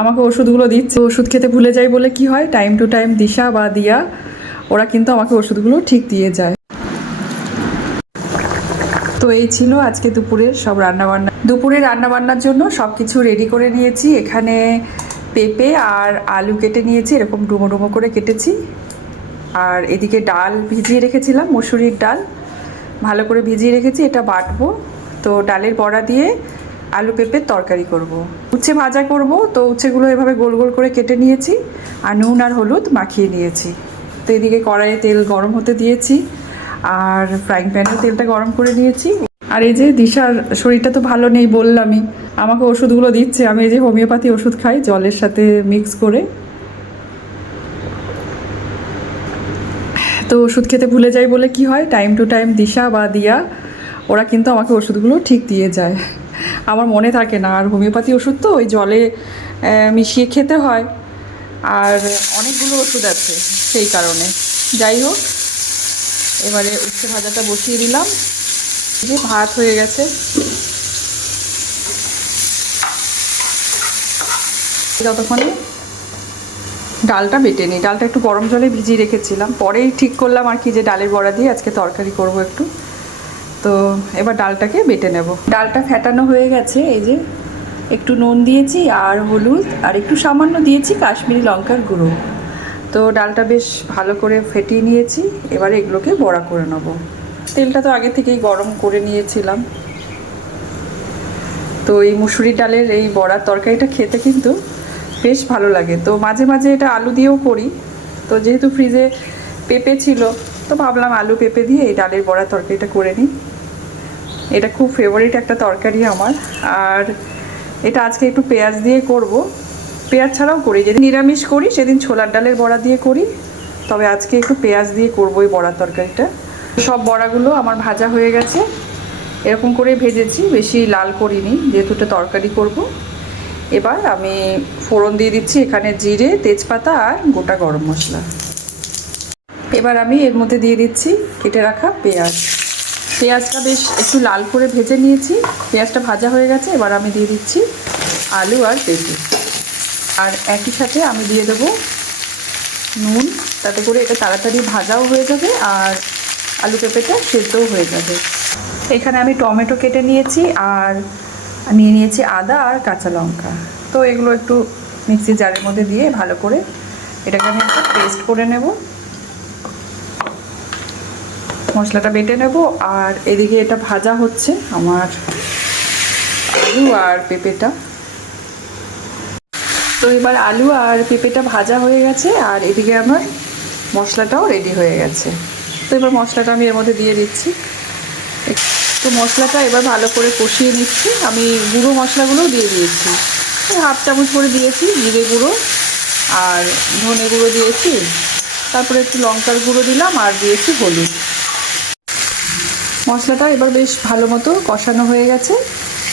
আমাকে ওষুধগুলো দিচ্ছে। ওষুধ খেতে ভুলে যাই বলে কি হয়? টাইম টু টাইম দিশা বা দিয়া, ওরা কিন্তু আমাকে ওষুধগুলো ঠিক দিয়ে যায়। তো এই ছিল আজকে দুপুরের সব রান্নাবান্না। দুপুরে রান্নাবান্নার জন্য সব কিছু রেডি করে নিয়েছি। এখানে পেঁপে আর আলু কেটে নিয়েছি, এরকম ডুমো ডুমো করে কেটেছি। আর এদিকে ডাল ভিজিয়ে রেখেছিলাম, মসুরির ডাল। ভালো করে ভিজিয়ে রেখেছি, এটা বাটবো। তো ডালের বড়া দিয়ে আলু পেঁপের তরকারি করব। উচ্ছে ভাজা করব, তো উচ্ছেগুলো এভাবে গোল গোল করে কেটে নিয়েছি, আর নুন আর হলুদ মাখিয়ে নিয়েছি। তো এদিকে কড়াইয়ে তেল গরম হতে দিয়েছি, আর ফ্রাইং প্যানেও তেলটা গরম করে নিয়েছি। আর এই যে দিশার শরীরটা তো ভালো নেই বললামই, আমাকে ওষুধগুলো দিচ্ছে, আমি এই যে হোমিওপ্যাথি ওষুধ খাই, জলের সাথে মিক্স করে। তো ওষুধ খেতে ভুলে যাই বলে কি হয়, টাইম টু টাইম দিশা বা দিয়া, ওরা কিন্তু আমাকে ওষুধগুলো ঠিক দিয়ে যায়। আমার মনে থাকে না। আর হোমিওপ্যাথি ওষুধ তো ওই জলে মিশিয়ে খেতে হয়। আর অনেকগুলো ওষুধ আছে সেই কারণে। যাই হোক, এবারে উচ্ছে ভাজাটা বসিয়ে দিলাম। যে ভাত হয়ে গেছে। যতক্ষণে ডালটা বেটে নিই। ডালটা একটু গরম জলে ভিজিয়ে রেখেছিলাম। পরেই ঠিক করলাম আর কি যে ডালের বড়া দিয়ে আজকে তরকারি করব একটু। তো এবার ডালটাকে বেটে নেব। ডালটা ফেটানো হয়ে গেছে, এই যে একটু নুন দিয়েছি আর হলুদ, আর একটু সামান্য দিয়েছি কাশ্মীরি লঙ্কার গুঁড়ো। তো ডালটা বেশ ভালো করে ফেটিয়ে নিয়েছি, এবারে এগুলোকে বড়া করে নেব। তেলটা তো আগে থেকেই গরম করে নিয়েছিলাম। তো এই মুসুরি ডালের এই বড়ার তরকারিটা খেতে কিন্তু বেশ ভালো লাগে। তো মাঝে মাঝে এটা আলু দিয়েও করি। তো যেহেতু ফ্রিজে পেঁপে ছিল তো ভাবলাম আলু পেঁপে দিয়ে এই ডালের বড়া তরকারিটা করে নিই। এটা খুব ফেভারিট একটা তরকারি আমার। আর এটা আজকে একটু পেঁয়াজ দিয়ে করব। পেঁয়াজ ছাড়াও করি যেদিন নিরামিষ করি, সেদিন ছোলার ডালের বড়া দিয়ে করি। তবে আজকে একটু পেঁয়াজ দিয়ে করব এই বড়ার তরকারিটা। সব বড়াগুলো আমার ভাজা হয়ে গেছে। এরকম করে ভেজেছি, বেশি লাল করিনি, যেহেতু এটা তরকারি করব। এবার আমি ফোড়ন দিয়ে দিচ্ছি, এখানে জিরে, তেজপাতা আর গোটা গরম মশলা। এবার আমি এর মধ্যে দিয়ে দিচ্ছি কেটে রাখা পেঁয়াজ। পেঁয়াজটা বেশ একটু লাল করে ভেজে নিয়েছি। পেঁয়াজটা ভাজা হয়ে গেছে, এবার আমি দিয়ে দিচ্ছি আলু আর পেঁপে আর একই সাথে আমি দিয়ে দেবো নুন, তাতে করে এটা তাড়াতাড়ি ভাজাও হয়ে যাবে আর আলু পেঁপেটা সেদ্ধও হয়ে যাবে। এখানে আমি টমেটো কেটে নিয়েছি আর নিয়ে নিয়েছি আদা আর কাঁচা লঙ্কা। তো এগুলো একটু মিক্সি জারের মধ্যে দিয়ে ভালো করে এটাকে আমি একটু পেস্ট করে নেব। মশলাটা বেটে নেব আর এদিকে এটা ভাজা হচ্ছে আমার আলু আর পেঁপেটা। তো এবার আলু আর পেঁপেটা ভাজা হয়ে গেছে আর এদিকে আমার মশলাটাও রেডি হয়ে গেছে। তো এবার মশলাটা আমি এর মধ্যে দিয়ে দিচ্ছি। তো মশলাটা এবার ভালো করে কষিয়ে নিচ্ছি। আমি গুঁড়ো মশলাগুলোও দিয়ে দিয়েছি। হাফ চামচ করে দিয়েছি জিরে গুঁড়ো আর ধনে গুঁড়ো দিয়েছি। তারপরে একটু লঙ্কার গুঁড়ো দিলাম আর দিয়েছি হলুদ। মশলাটা এবার বেশ ভালো মতো কষানো হয়ে গেছে।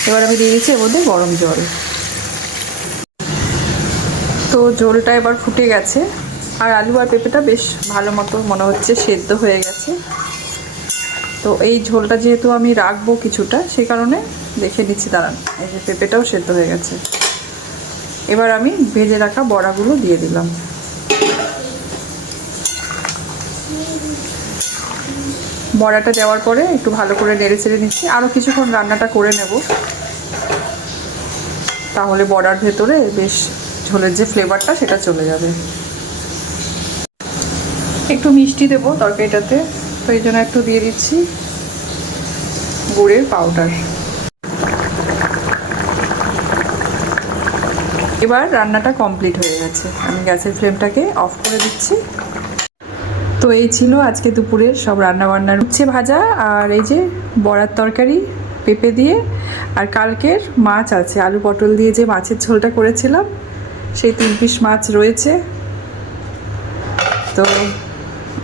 এবার আমি দিয়ে দিচ্ছি এর মধ্যে গরম জল। তো ঝোলটা এবার ফুটে গেছে। আর আলু আর পেঁপেটা বেশ ভালো মতো মনে হচ্ছে সেদ্ধ হয়ে গেছে। তো এই ঝোলটা যেহেতু আমি রাখব কিছুটা, সেই কারণে দেখে নিচ্ছি, দাঁড়ান, এই যে পেঁপেটাও সেদ্ধ হয়ে গেছে। এবার আমি ভেজে রাখা বড়াগুলো দিয়ে দিলাম। বড়াটা দেওয়ার পরে একটু ভালো করে নেড়ে ছেড়ে নিচ্ছি। আরও কিছুক্ষণ রান্নাটা করে নেব। তাহলে বড়ার ভেতরে বেশ ঝোলের যে ফ্লেভারটা সেটা চলে যাবে। একটু মিষ্টি দেবো তরকারিটাতে। তো এই জন্য একটু দিয়ে দিচ্ছি গুড়ের পাউডার এবার রান্নাটা কমপ্লিট হয়ে গেছে। আমি গ্যাসের ফ্লেমটাকে অফ করে দিচ্ছি। তো এই ছিল আজকে দুপুরের সব রান্নাবান্নার উচ্ছে ভাজা আর এই যে বড়ার তরকারি, পেঁপে দিয়ে আর কালকের মাছ আছে, আলু পটল দিয়ে যে মাছের ঝোলটা করেছিলাম, সেই তিন পিস মাছ রয়েছে। তো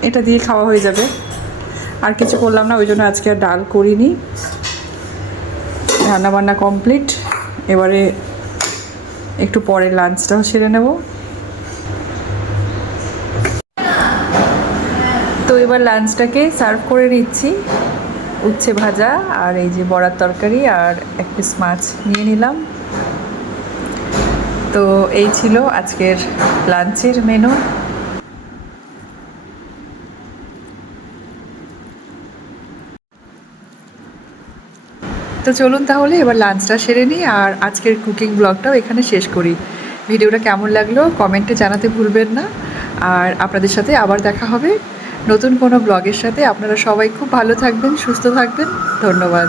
এটা দিয়ে খাওয়া হয়ে যাবে। আর কিছু করলাম না, ওই জন্য আজকে আর ডাল করিনি। রান্নাবান্না কমপ্লিট। এবারে একটু পরে লাঞ্চটাও সেরে নেব। এবার লাঞ্চটাকে সার্ভ করে নিচ্ছি। উচ্ছে ভাজা আর এই যে বড়ার তরকারি আর এক পিস মাছ নিয়ে নিলাম। তো এই ছিল আজকের লাঞ্চের মেনু তো চলুন তাহলে এবার লাঞ্চটা সেরে নিই আর আজকের কুকিং ব্লগটাও এখানে শেষ করি। ভিডিওটা কেমন লাগল কমেন্টে জানাতে ভুলবেন না। আর আপনাদের সাথে আবার দেখা হবে। নতুন কোনো ব্লগের সাথে আপনারা সবাই খুব ভালো থাকবেন সুস্থ থাকবেন। ধন্যবাদ।